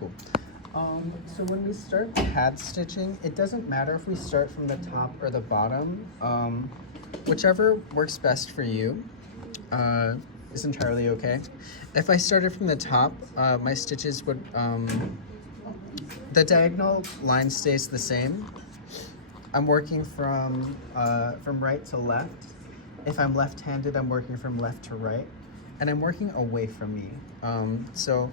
cool. So when we start pad stitching, it doesn't matter if we start from the top or the bottom. Whichever works best for you is entirely okay. If I started from the top, my stitches would, the diagonal line stays the same. I'm working from right to left. If I'm left-handed, I'm working from left to right. And I'm working away from me. So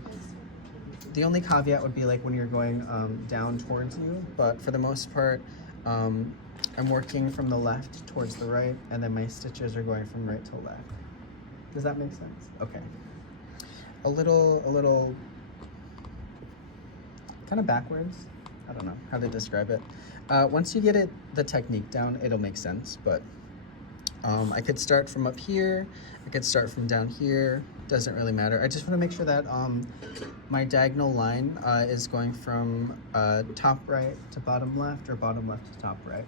the only caveat would be like when you're going down towards you, but for the most part, I'm working from the left towards the right, and then my stitches are going from right to left. Does that make sense? Okay. A little kind of backwards. I don't know how to describe it. Once you get the technique down, it'll make sense, but I could start from up here, I could start from down here, doesn't really matter. I just want to make sure that my diagonal line is going from top right to bottom left or bottom left to top right.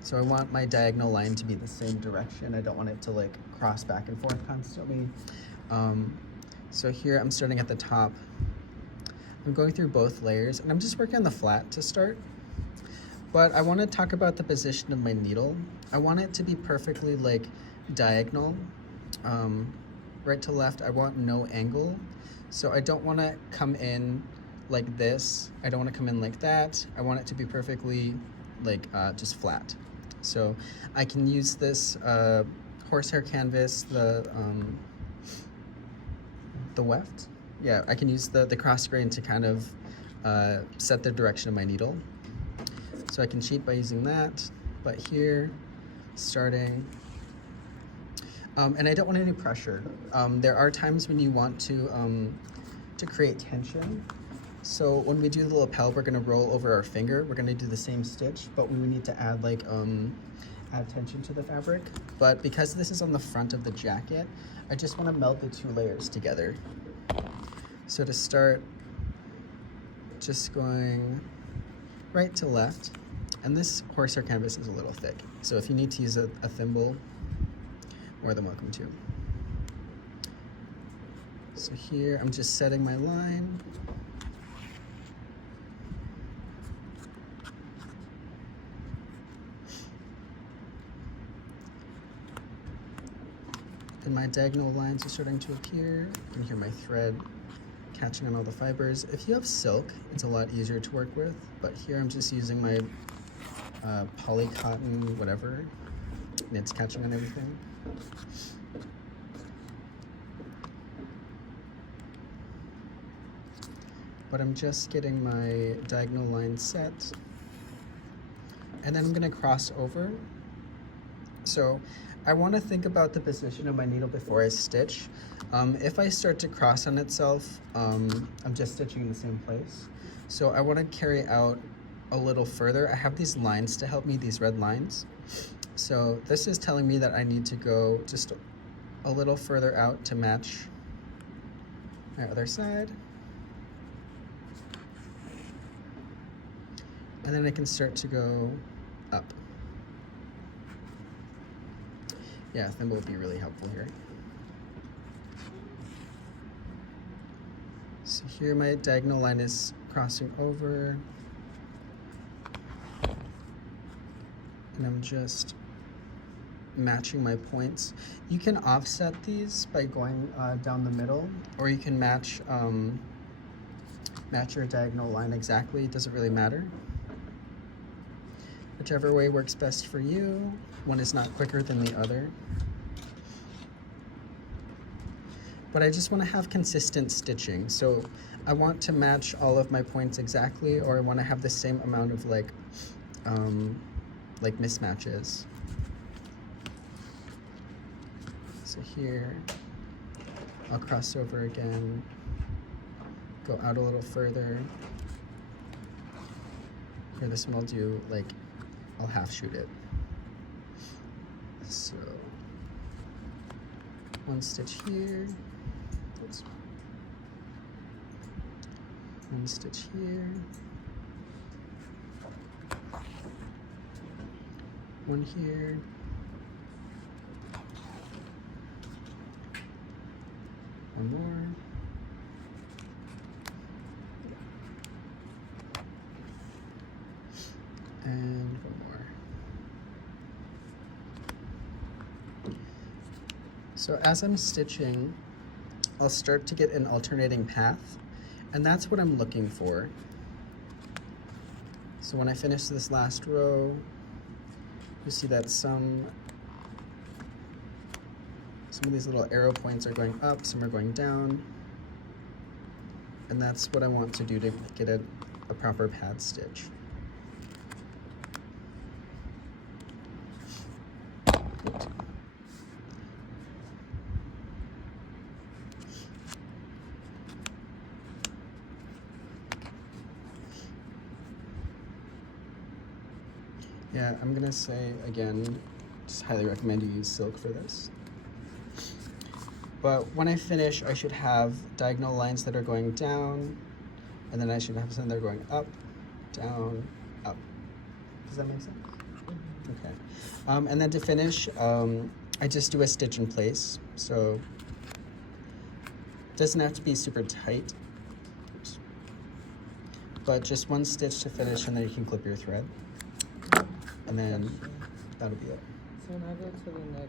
So I want my diagonal line to be the same direction. I don't want it to like cross back and forth constantly. So here I'm starting at the top. I'm going through both layers and I'm just working on the flat to start. But I want to talk about the position of my needle. I want it to be perfectly like diagonal, right to left. I want no angle. So I don't want to come in like this. I don't want to come in like that. I want it to be perfectly like just flat. So I can use this horsehair canvas, the weft. Yeah, I can use the cross grain to kind of set the direction of my needle. So I can cheat by using that, but here, starting, and I don't want any pressure. There are times when you want to create tension. So when we do the lapel, we're gonna roll over our finger. We're gonna do the same stitch, but we need to add like, add tension to the fabric. But because this is on the front of the jacket, I just wanna melt the two layers together. So to start, just going right to left. And this horsehair canvas is a little thick. So if you need to use a thimble, more than welcome to. So here, I'm just setting my line. And my diagonal lines are starting to appear. You can hear my thread catching on all the fibers. If you have silk, it's a lot easier to work with, but here I'm just using my poly cotton, whatever, and it's catching on everything. But I'm just getting my diagonal line set, and then I'm gonna cross over. So I wanna think about the position of my needle before I stitch. If I start to cross on itself, I'm just stitching in the same place. So I wanna carry out a little further. I have these lines to help me, these red lines. So this is telling me that I need to go just a little further out to match my other side. And then I can start to go up. Yeah, thimble would be really helpful here. So here my diagonal line is crossing over. And I'm just matching my points. You can offset these by going down the middle, or you can match your diagonal line exactly. It doesn't really matter. Whichever way works best for you. One is not quicker than the other. But I just want to have consistent stitching. So I want to match all of my points exactly, or I want to have the same amount of like mismatches. So here, I'll cross over again, go out a little further. For this one I'll do like, I'll half shoot it. So, one stitch here, oops. One stitch here, one here, one more, So as I'm stitching, I'll start to get an alternating path, and that's what I'm looking for. So when I finish this last row, you see that some of these little arrow points are going up, some are going down, and that's what I want to do to get a proper pad stitch. Yeah, I'm gonna say again, just highly recommend you use silk for this. But when I finish, I should have diagonal lines that are going down, and then I should have some that are going up, down, up. Does that make sense? Okay. And then to finish, I just do a stitch in place. So it doesn't have to be super tight. Oops. But just one stitch to finish, and then you can clip your thread. And then that'll be it. So when I go to the next